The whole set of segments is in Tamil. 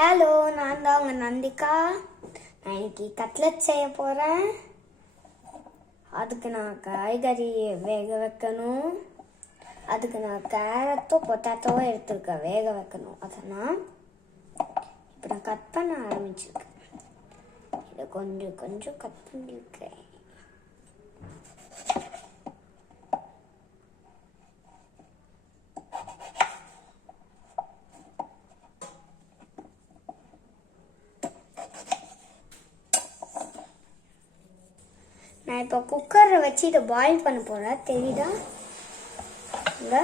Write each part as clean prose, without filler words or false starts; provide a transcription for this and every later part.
ஹலோ, நான் தான் உங்கள் நந்திகா. நான் இன்னைக்கு கட்லெட் செய்ய போகிறேன். அதுக்கு நான் காய்கறி வேக வைக்கணும். அதுக்கு நான் கேரட்டோ பொட்டாட்டோவோ எடுத்துருக்கேன், வேக வைக்கணும். அதனால் இப்போ நான் கட் பண்ண ஆரம்பிச்சிருக்கேன். இதை கொஞ்சம் கொஞ்சம் கட் பண்ணியிருக்கேன். நான் இப்போ குக்கரை வச்சு இதை பாயில் பண்ண போகிறேன். தெரியுதா? இங்கே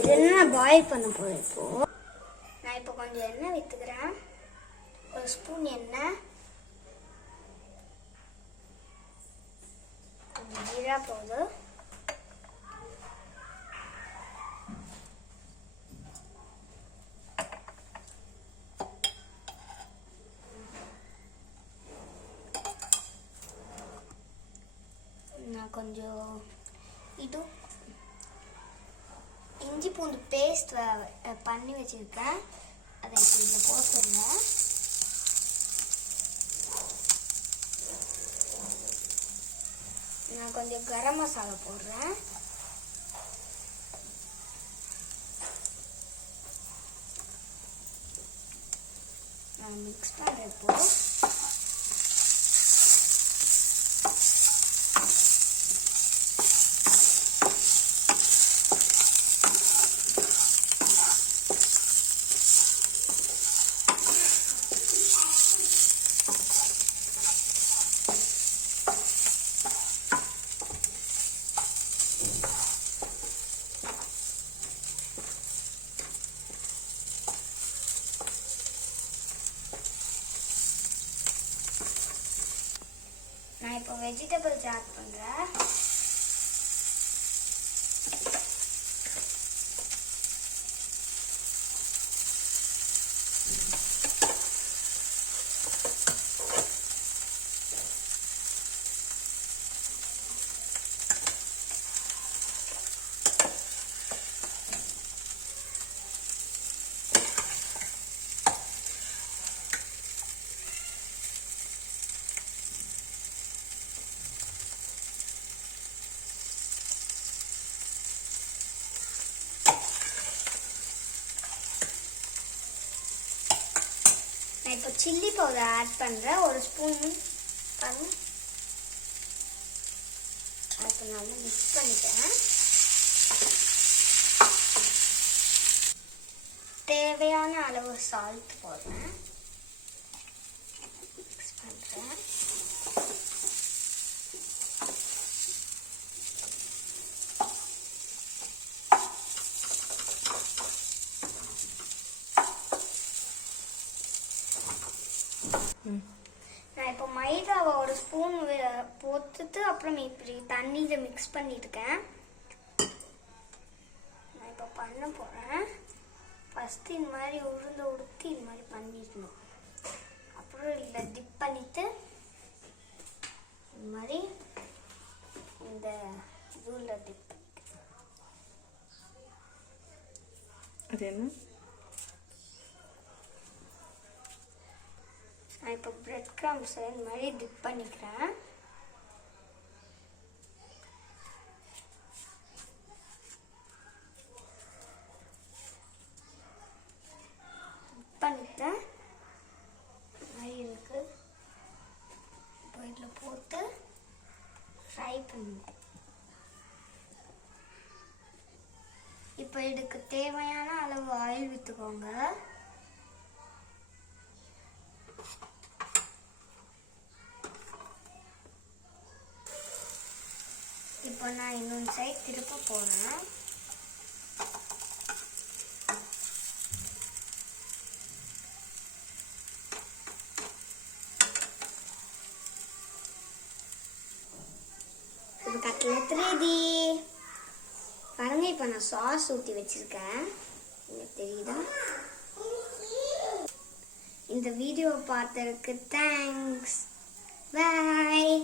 இதெல்லாம் பாயில் பண்ண போகிறேன். இப்போது நான் இப்போ கொஞ்சம் எண்ணெய் விற்றுக்கிறேன். ஒரு ஸ்பூன் எண்ணெய், கொஞ்சம் ஜீரா போகுது, நான் கொஞ்சம் இது இஞ்சி பூண்டு பேஸ்ட் பண்ணி வச்சுருக்கேன். அதை இப்போ இதில் போட்டுருந்தேன். நான் கொஞ்சம் கரம் மசாலா போடுறேன். நான் மிக்ஸ் பண்ணுறேன். இப்போ நான் இப்போ வெஜிடபிள்ஸ் ஆட் பண்ணுறேன். இப்போ சில்லி பவுடர் ஆட் பண்ணுறேன். ஒரு ஸ்பூன் பாருங்க. இப்போ நல்லா மிக்ஸ் பண்ணிட்டேன். தேவையான அளவு சால்ட் போடுறேன். மிக்ஸ் பண்ணுறேன். நான் இப்போ மைதாவை ஒரு ஸ்பூன் போட்டுட்டு அப்புறம் இப்படி தண்ணியில் மிக்ஸ் பண்ணியிருக்கேன். நான் இப்போ பண்ண போகிறேன். ஃபஸ்ட்டு இந்த மாதிரி உருண்டை உடுத்தி இது மாதிரி பண்ணிடணும். அப்புறம் இதில் டிப் பண்ணிவிட்டு இந்த மாதிரி இந்த இதுல டிப் அது என்ன? நான் இப்போ பிரெட் கிரம்ஸ் இந்த மாதிரி டிப் பண்ணிக்கிறேன். டிப் பண்ணிட்டேன். மாதிரி இருக்கு. இப்போ இதில் போட்டு ஃப்ரை பண்ணுவோம். இப்போ இதுக்கு தேவையான அளவு ஆயில் விற்றுக்கோங்க. இப்போ நான் இன்னொன்று சைட் திருப்ப போகிறேன். இப்போ கட்லெட் ரெடி. பாருங்க, இப்போ நான் சாஸ் ஊற்றி வச்சிருக்கேன். எனக்கு தெரியுதா? இந்த வீடியோ பார்த்ததுக்கு தேங்க்ஸ். பாய்.